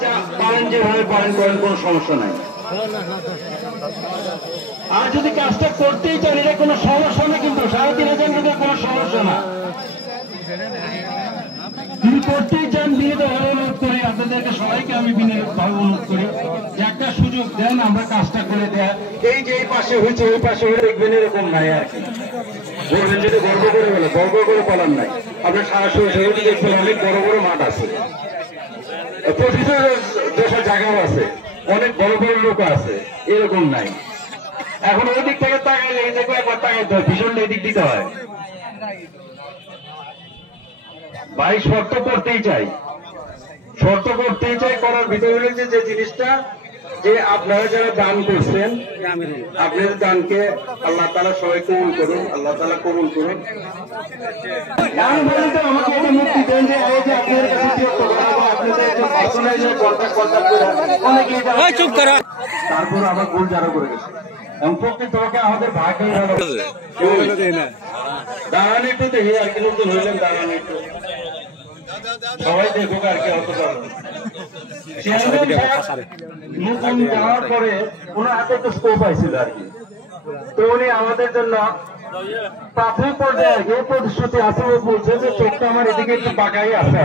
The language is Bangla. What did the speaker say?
পারেন যেভাবে পারেন করেন, কোনো সমস্যা নাই। আর যদি কাজটা করতেই চান এটা কোনো সমস্যা নেই, কিন্তু 3,500 টাকা কোনো সমস্যা না। যদি করতেই চান বিনীতভাবে অনুরোধ করি, আপনাদেরকে সবাইকে আমি বিনীতভাবে অনুরোধ করি যে একটা সুযোগ দেন, আমরা কাজটা করে দেয়। এই যে এই পাশে হয়েছে ওই পাশে হয়ে দেখবেন, এরকম নাই আর কি। বলবেন যদি গর্ব করে বলে, গর্ব করে বলার নাই। আপনার সরাসরি দেখবেন অনেক বড় বড় মাঠ আছে, প্রতিটা দেশের জায়গাও আছে, অনেক বড় বড় লোক আছে, এরকম নাই। এখন ওই দিক থেকে তাকাইলে এই দেখো একবার তাকাইতে হয়, ভীষণ এদিক দিতে হয়। ভাই শর্ত করতেই চাই, শর্ত করতেই চাই। করার ভিতরে রয়েছে যে জিনিসটা, যে আপনারা যারা দান করছেন, আপনাদের দানকে আল্লাহ তাআলা সবাই কবুল করুন, আল্লাহ তাআলা কবুল করুন। আমি বলি তো আমাকে একটা মুক্তি দেন, যে এই যে আপনাদের কাছে বিরক্ত করাবো, আপনাদের একটু পার্সোনাল কন্টাক্ট করে অনেকে তারপর আবার গোল জারো করে গেছে। এবং প্রকৃতপক্ষে আমাদের ভাগ্যই ভালো। দাঁড়ান একটু দেখি আর কি নতুন হইলেন, দাঁড়ান একটু সবাই দেখুক আর কি। অত নতুন যাওয়ার পরে ওনার হাতে একটু স্কোপ পাইছিল আর কি, তো উনি আমাদের জন্য প্রাথমিক পর্যায়ে আর কি প্রতিশ্রুতি আছে, বলছে যে চোখটা আমার এদিকে একটু বাঁকাই আছে।